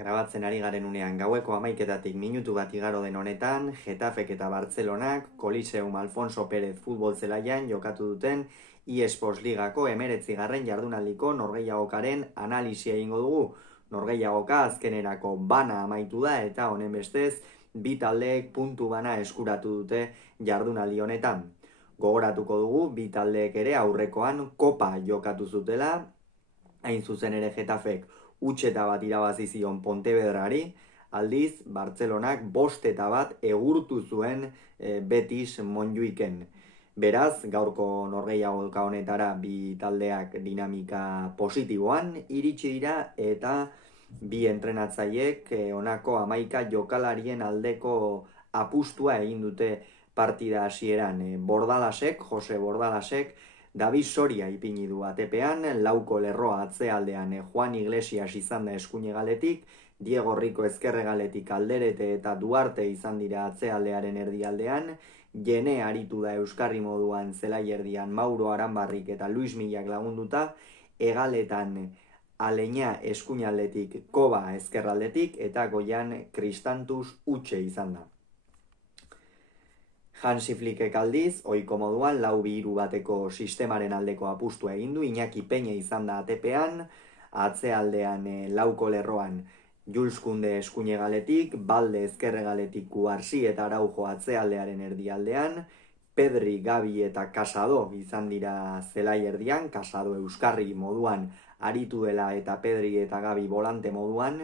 Grabatzen ari garen unean gaueko 11:00 minutu bat igaro den honetan, Getafek eta Bartzelonak Coliseum Alfonso Pérez futbol zelaian jokatu duten eSports Ligako 19. jardunaldiko norgehiagokaren analisia egingo dugu. Norgehiagoka azkenerako bana amaitu da eta honen bestez, bi taldeek puntu bana eskuratu dute jardunaldi honetan. Gogoratuko dugu, bi taldeek ere aurrekoan kopa jokatu zutela, hain zuzen ere Getafek utxeta bat irabazi zion Pontevedrari, aldiz Bartzelonak 5-1 egurtu zuen Betis Montjuiken. Beraz, gaurko norgehiagoka honetara bi taldeak dinamika positiboan iritsi dira eta bi entrenatzaileek honako 11 jokalarien aldeko apustua egin dute partida hasieran. Jose Bordalasek, David Soria ipini du atepean, lauko lerroa atzealdean Juan Iglesias izan da eskuinegaletik, Diego Rico ezkerregaletik Alderete eta Duarte izan dira atzealdearen erdialdean, Jene aritu da euskarri moduan zelai erdian Mauro Aranbarrik eta Luis Millak lagunduta, hegaletan Aleña eskuinaldetik Koba ezkerraldetik eta goian Kristantus Utxe izan da. Hansi Flickek aldiz, ohiko moduan 4-2-3 bateko sistemaren aldeko apustua egin du, Iñaki Peña izan da atepean, atzealdean lauko lerroan Jules Kounde eskuinegaletik, Balde ezkerregaletik Kuarsi eta Araujo atzealdearen erdialdean, Pedri, Gabi eta Casado izan dira zelai erdian, Casado euskarri moduan aritu dela eta Pedri eta Gabi volante moduan,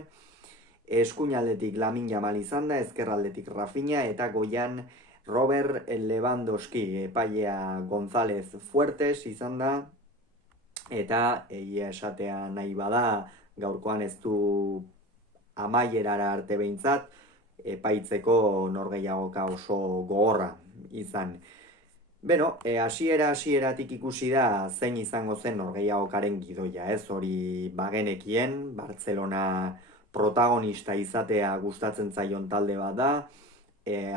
eskuinaldetik Lamin Jamal izan da, ezkerraldetik Rafinha eta goian Robert Lewandowski, epailea González Fuertes izan da, eta egia esatea nahi bada, gaurkoan ez du amaierara arte behintzat, epaitzeko norgehiagoka oso gogorra izan. Beno, hasieratik ikusi da zein izango zen norgehiagokaren gidoia, ez hori bagenekien, Bartzelona protagonista izatea gustatzen zaion talde bat da,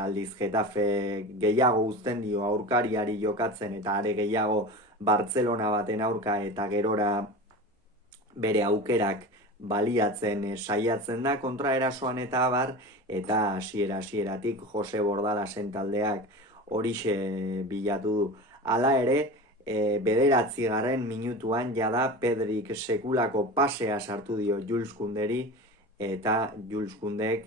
aldiz Getafe gehiago uzten dio aurkariari jokatzen eta are gehiago Bartzelona baten aurka eta gerora bere aukerak baliatzen saiatzen da kontraerasoan eta abar, eta hasieratik Jose Bordalasen taldeak horixe bilatu du. Hala ere, 9. minutuan jada Pedrik sekulako pasea sartu dio Jules Kounderi, eta Jules Koundek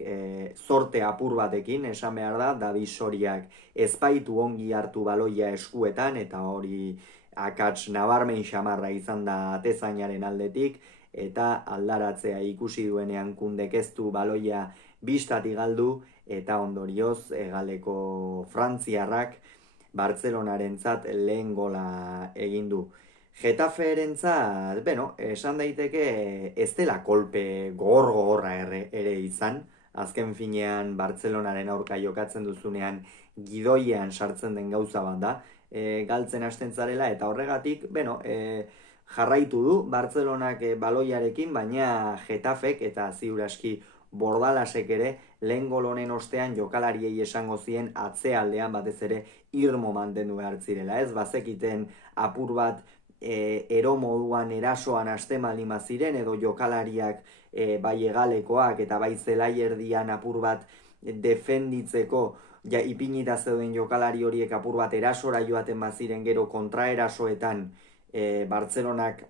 zorte apur batekin, esan behar da, David Soriak ezpaitu ongi hartu baloia eskuetan, eta hori akats nabarmen xamarra izan da atezainaren aldetik, eta aldaratzea ikusi duenean Koundek ez du baloia bistatik galdu, eta ondorioz egaleko frantziarrak Bartzelonarentzat lehen gola egin du. Getaferentzat, esan daiteke ez dela kolpe gogorra ere izan, azken finean Bartzelonaren aurka jokatzen duzunean gidoian sartzen den gauza bat da, galtzen hasten zarela, eta horregatik, jarraitu du Bartzelonak baloiarekin, baina Getafek eta ziuraski Bordalasek ere lehen gol honen ostean jokalariei esango zien atzealdean batez ere irmo mantendu behar zirela, ez bazekiten apur bat ero moduan erasoan hasten baldin baziren edo jokalariak bai hegalekoak eta bai zelai erdian apur bat defenditzeko ipinita zeuden jokalari horiek apur bat erasora joaten baziren gero kontraerasoetan Bartzelonak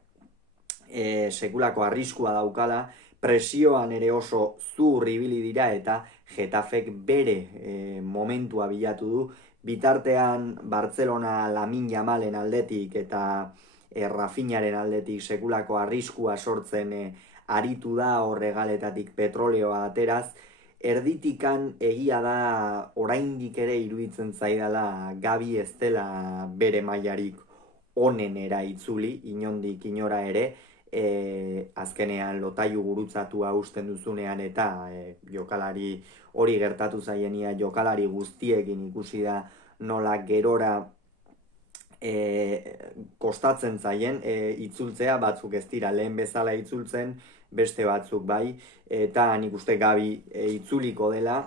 sekulako arriskua daukala, presioan ere oso zur ibili dira eta Getafek bere momentua bilatu du, bitartean Bartzelona Lamin Jamalen aldetik eta Rafinharen aldetik sekulako arriskua sortzen aritu da horregaletatik petroleoa ateraz, erditikan egia da oraindik ere iruditzen zaidala Gabi ez dela bere mailarik onenera itzuli, inondik inora ere, azkenean lotailu gurutzatua usten duzunean eta jokalari hori gertatu zaienia jokalari guztiekin ikusi da nola gerora kostatzen zaien itzultzea, batzuk ez dira lehen bezala itzultzen, beste batzuk bai, eta nik uste Gabi itzuliko dela,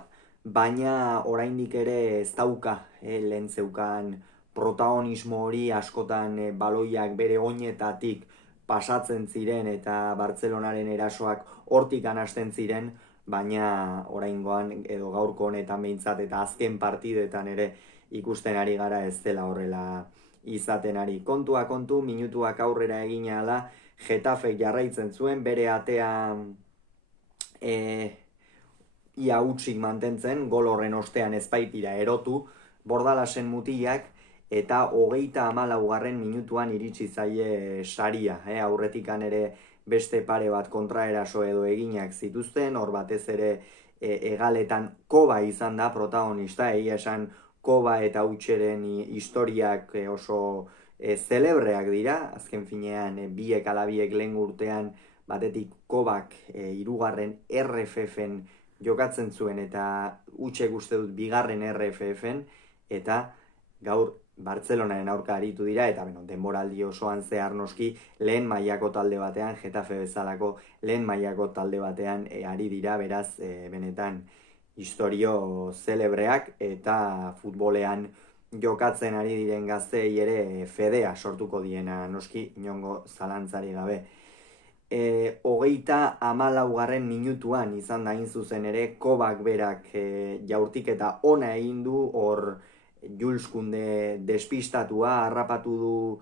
baina oraindik ere ez dauka lehen zeukan protagonismo hori, askotan baloiak bere oinetatik pasatzen ziren eta Bartzelonaren erasoak hortik hasten ziren, baina oraingoan edo gaurko honetan behintzat eta azken partidetan ere ikusten ari gara ez dela horrela izaten ari. Kontua kontu, minutuak aurrera egin ahala, Getafe jarraitzen zuen, bere atea ia hutsik mantentzen, gol horren ostean ez baitira erotu, Bordalasen mutilak, eta 34. minutuan iritsi zaie saria. Aurretikan ere beste pare bat kontraeraso edo eginak zituzten, hor batez ere egaletan Koba izan da protagonista, egia esan Koba eta Hutxeren historiak oso zelebreak dira, azken finean biek ala biek lehen urtean batetik Kobak hirugarren RFF-en jokatzen zuen eta Hutxek uste dut bigarren RFF-en, eta gaur Bartzelonaren aurka aritu dira, eta denboraldi osoan zehar noski lehen mailako talde batean, Getafe bezalako lehen mailako talde batean ari dira, beraz benetan historio zelebreak eta futbolean jokatzen ari diren gazteei ere fedea sortuko diena noski inongo zalantzari gabe. 34. minutuan izan da hain zuzen ere, Kobak berak jaurtiketa ona egin du, hor Jules Koundé despistatua, harrapatu du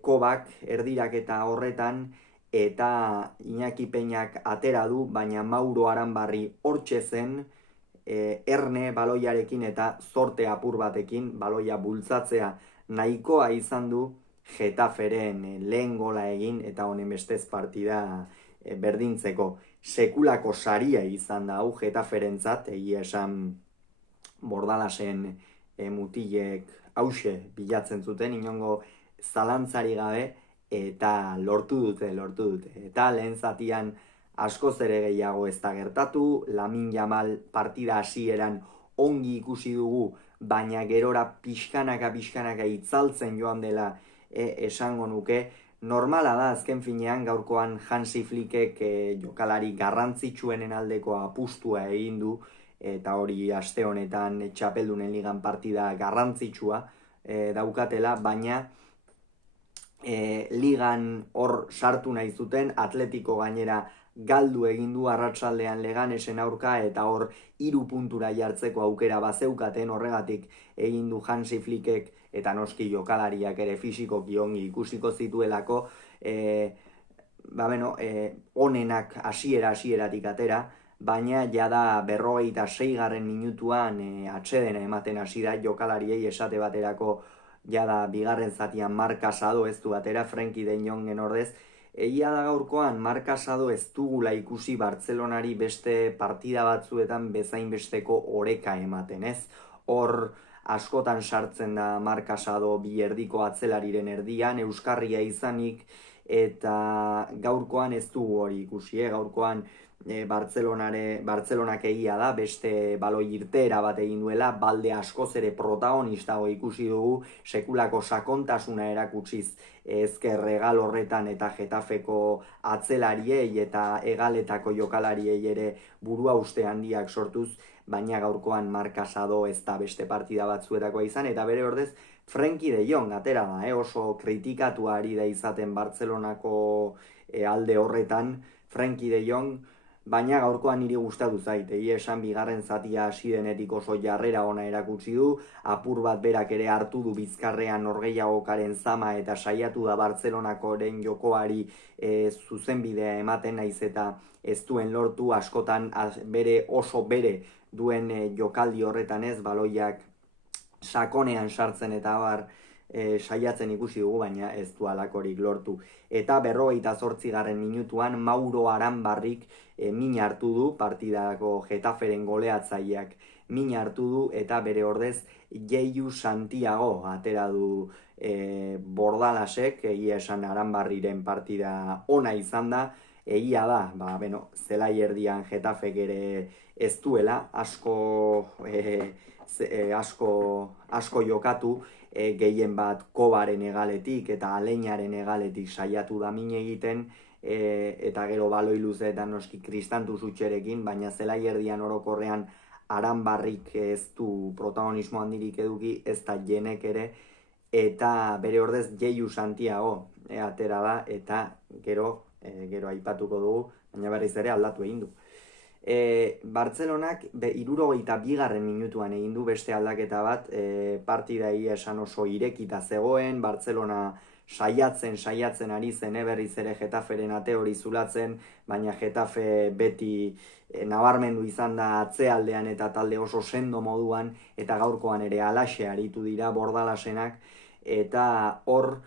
Kobak erdiraketa horretan, eta Iñaki Peñak atera du, baina Mauro Aranbarri hortxe zen, erne baloiarekin eta zorte apur batekin baloia bultzatzea nahikoa izan du Getaferen lehen gola egin eta honen bestez partida berdintzeko. Sekulako saria izan da hau Getaferentzat, egia esan Bordalasen mutilek hause bilatzen zuten, inongo zalantzari gabe, eta lortu dute. Eta lehen zatian askoz ere gehiago ez da gertatu, Lamin Jamal partida hasieran ongi ikusi dugu, baina gerora pixkanaka itzaltzen joan dela esango nuke. Normala da azken finean gaurkoan Hansi Flickek jokalari garrantzitsuenen aldeko apustua egin du, eta hori aste honetan Txapeldunen ligan partida garrantzitsua daukatela, baina ligan hor sartu nahi zuten, Atletiko gainera galdu egin du arratsaldean Leganesen aurka, eta hor 3 puntura jartzeko aukera bazeukaten, horregatik egin du Hansi Flickek, eta noski jokalariak ere fisikoki ongi ikusiko zituelako, onenak hasieratik atera, baina jada 46. minutuan atsedena ematen hasi da jokalariei, esate baterako jada bigarren zatian Marc Casado ez du atera, Frenkie de Jongen ordez. Egia da gaurkoan Marc Casado ez dugula ikusi Bartzelonari beste partida batzuetan bezain besteko oreka ematen, ez? Hor askotan sartzen da Marc Casado bi erdiko atzelariren erdian, euskarria izanik, eta gaurkoan ez dugu hori ikusi, gaurkoan Bartzelonak egia da, beste baloi irteera bat egin duela, balde askoz ere protagonistago ikusi dugu, sekulako sakontasuna erakutsiz ezker egal horretan eta Getafeko atzelariei eta egaletako jokalariei ere burua uste handiak sortuz, baina gaurkoan Marc Casado ez da beste partida batzuetakoa izan, eta bere ordez Frenkie de Jong atera da, oso kritikatu ari da izaten Bartzelonako alde horretan Frenkie de Jong, baina gaurkoan niri gustatu zait, esan bigarren zatia hasi denetik oso jarrera ona erakutsi du, apur bat berak ere hartu du bizkarrean norgehiagokaren zama eta saiatu da Bartzelonakoren jokoari zuzenbidea ematen, naiz eta ez duen lortu, askotan oso bere duen jokaldi horretan ez, baloiak sakonean sartzen eta abar saiatzen ikusi dugu, baina ez du halakorik lortu. Eta 48. minutuan Mauro Aranbarrik min hartu du, partidako Getaferen goleatzaileak min hartu du, eta bere ordez Jeju Santiago atera du Bordalasek, egia esan Aranbarriren partida ona izan da, egia da, zelai erdian Getafek ere ez duela, asko jokatu, gehien bat Kobaren egaletik eta Aleinaren egaletik saiatu da min egiten, eta gero baloi luzeetan noski Kristantuz Hutxerekin, baina zelai erdian orokorrean Aranbarrik ez du protagonismo handirik eduki, ez da Jenek ere, eta bere ordez Jeju Santiago atera da, eta gero aipatuko dugu, baina berriz ere aldatu egin du. Bartzelonak 62. minutuan egin du beste aldaketa bat, partida esan oso irekita zegoen, Bartzelona saiatzen ari zen, berriz ere Getaferen ate hori zulatzen, baina Getafe beti nabarmendu izan da atzealdean eta talde oso sendo moduan, eta gaurkoan ere alaxe aritu dira Bordalasenak, eta hor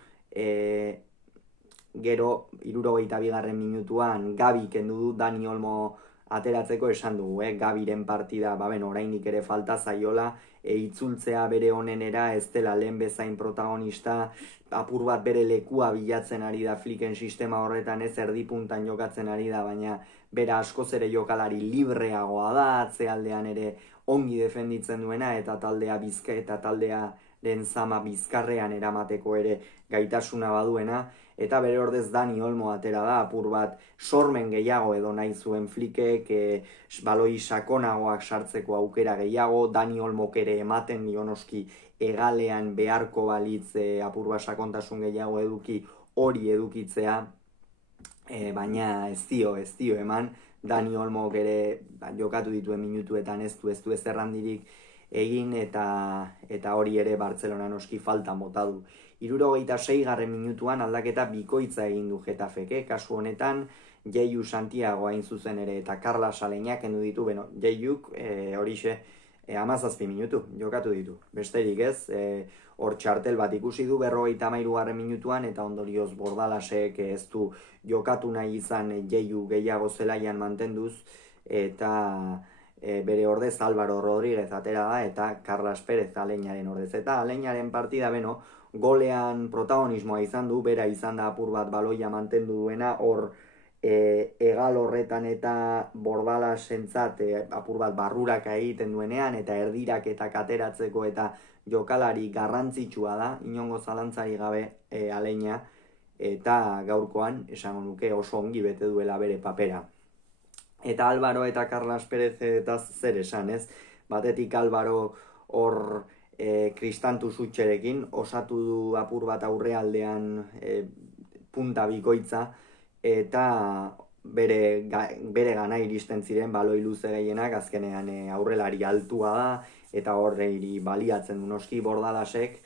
gero 62. minutuan Gabi kendu du Dani Olmo ateratzeko, esan dugu, Gabiren partida, orainik ere falta zaiola, itzultzea bere onenera, ez dela lehen bezain protagonista, apur bat bere lekua bilatzen ari da Flicken sistema horretan, ez erdipuntan jokatzen ari da, baina bera askoz ere jokalari libreagoa da, atzealdean ere ongi defenditzen duena, eta taldea bizka eta taldearen zama bizkarrean eramateko ere gaitasuna baduena, eta bere ordez Dani Olmo atera da, apur bat sormen gehiago edo nahi zuen Flickek, baloi sakonagoak sartzeko aukera gehiago, Dani Olmok ere ematen dionoski egalean beharko balitz apur bat sakontasun gehiago eduki, hori edukitzea, baina ez dio eman, Dani Olmok ere jokatu dituen minutuetan ez du errandirik egin, eta hori ere Bartzelona noski falta mota du. 66. minutuan aldaketa bikoitza egin du Getafek, kasu honetan Jeju Santiago hain zuzen ere eta Carlas Aleñak kendu ditu, Jejuk horixe 17 minutu jokatu ditu, besterik ez, hor txartel bat ikusi du 53. minutuan, eta ondorioz Bordalasek ez du jokatu nahi izan Jeju gehiago zelaian mantenduz, eta bere ordez Álvaro Rodríguez atera da, eta Carlas Pérez Aleñaren ordez, eta Aleñaren partida golean protagonismoa izan du, bera izan da apur bat baloia mantendu duena, hor egal horretan eta Bordalasentzat apur bat barruraka egiten duenean, eta erdiraketak ateratzeko eta jokalari garrantzitsua da, inongo zalantzari gabe Aleña, eta gaurkoan esango nuke oso ongi bete duela bere papera. Eta Álvaro eta Carlas Pérez eta zer esan, ez? Batetik Álvaro hor Kristantu Zutxerekin osatu du apur bat aurrealdean punta bikoitza, eta bere gana iristen ziren baloi luze gehienak, azkenean aurrelari altua da, eta horreiri baliatzen du noski Bordalasek,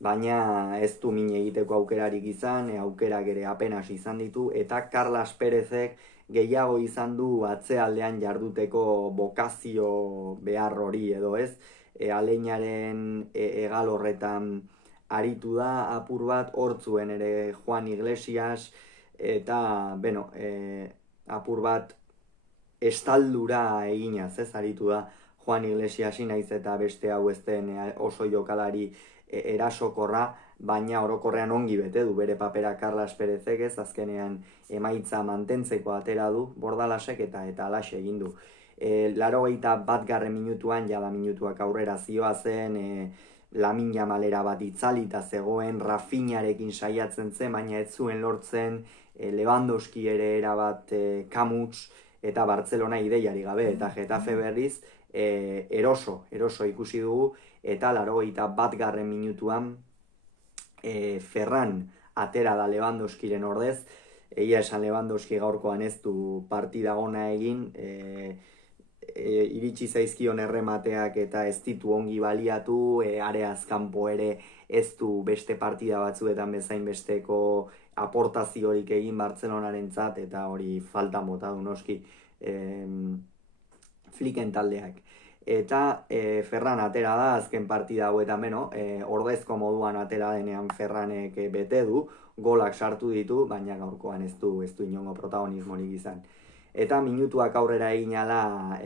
baina ez du min egiteko aukerarik izan, aukerak ere apenas izan ditu, eta Carlas Pérezek gehiago izan du atzealdean jarduteko bokazio behar hori edo ez, Aleñaren egal horretan aritu da apur bat, hortzuen ere Juan Iglesias, eta apur bat estaldura eginaz, ez aritu da Juan Iglesiasi, naiz eta beste hau ez den oso jokalari erasokorra, baina orokorrean ongi bete du bere papera Carlas Pérezek, ez azkenean emaitza mantentzeko atera du Bordalasek, eta alaxe egin du. 81. minutuan, jada minutuak aurrera zioazen, Lamin Jamalera bat itzalita zegoen, Rafinharekin saiatzen zen, baina ez zuen lortzen, Lewandowski ere erabat kamuts, eta Bartzelona ideiari gabe, eta Getafe berriz eroso ikusi dugu, eta 81. minutuan Ferran atera da Lewandowskiren ordez, egia esan Lewandowski gaurkoan ez du partida ona egin, iritsi zaizkion erremateak eta ez ditu ongi baliatu, areaz kanpo ere ez du beste partida batzuetan bezain besteko aportaziorik egin Bartzelonarentzat, eta hori falta mota du noski Flicken taldeak. Eta Ferran atera da azken partida hauetan ordezko moduan atera denean Ferranek bete du, golak sartu ditu, baina gaurkoan ez du inongo protagonismorik izan. Eta minutuak aurrera egin ala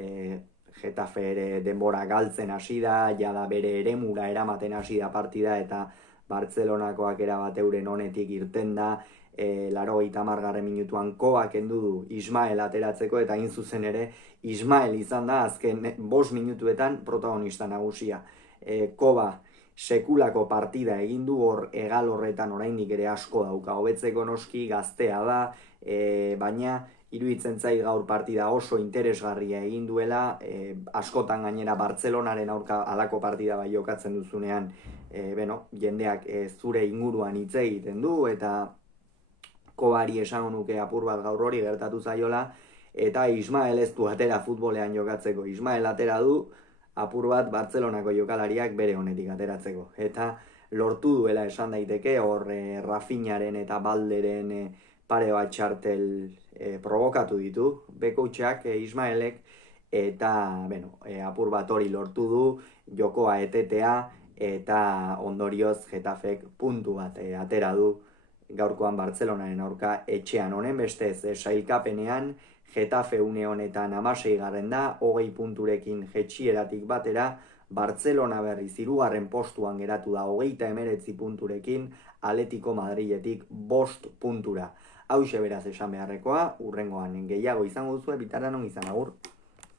Getafe ere denbora galtzen hasi da, jada bere eremura eramaten hasi da partida, eta Bartzelonakoak erabat euren honetik irten da, 80. minutuan Koba kendu du Ismael ateratzeko, eta hain zuzen ere Ismael izan da azken 5 minutuetan protagonista nagusia. Koba sekulako partida egin du, hor egal horretan oraindik ere asko dauka hobetzeko noski, gaztea da, baina iruditzen zait gaur partida oso interesgarria egin duela, askotan gainera Bartzelonaren aurka halako partida bai jokatzen duzunean, jendeak zure inguruan hitz egiten du, eta Kobari esango nuke apur bat gaur hori gertatu zaiola, eta Ismael ez du atera futbolean jokatzeko. Ismael atera du apur bat Bartzelonako jokalariak bere honetik ateratzeko. Eta lortu duela esan daiteke, hor Rafinharen eta Balderen pare bat txartel provokatu ditu, bekoutxak Ismaelek, eta apur bat hori lortu du, jokoa etetea, eta ondorioz Getafek puntu bat atera du gaurkoan Bartzelonaren aurka etxean. Honen bestez, sailkapenean, Getafe une honetan 16. da, 20 punturekin jeitsieratik batera, Bartzelona berriz 3. postuan geratu da 39 punturekin, Atletico Madriletik 5 puntura. Hauxe beraz esan beharrekoa, hurrengoan gehiago izango duzue, bitartean on izan, agur.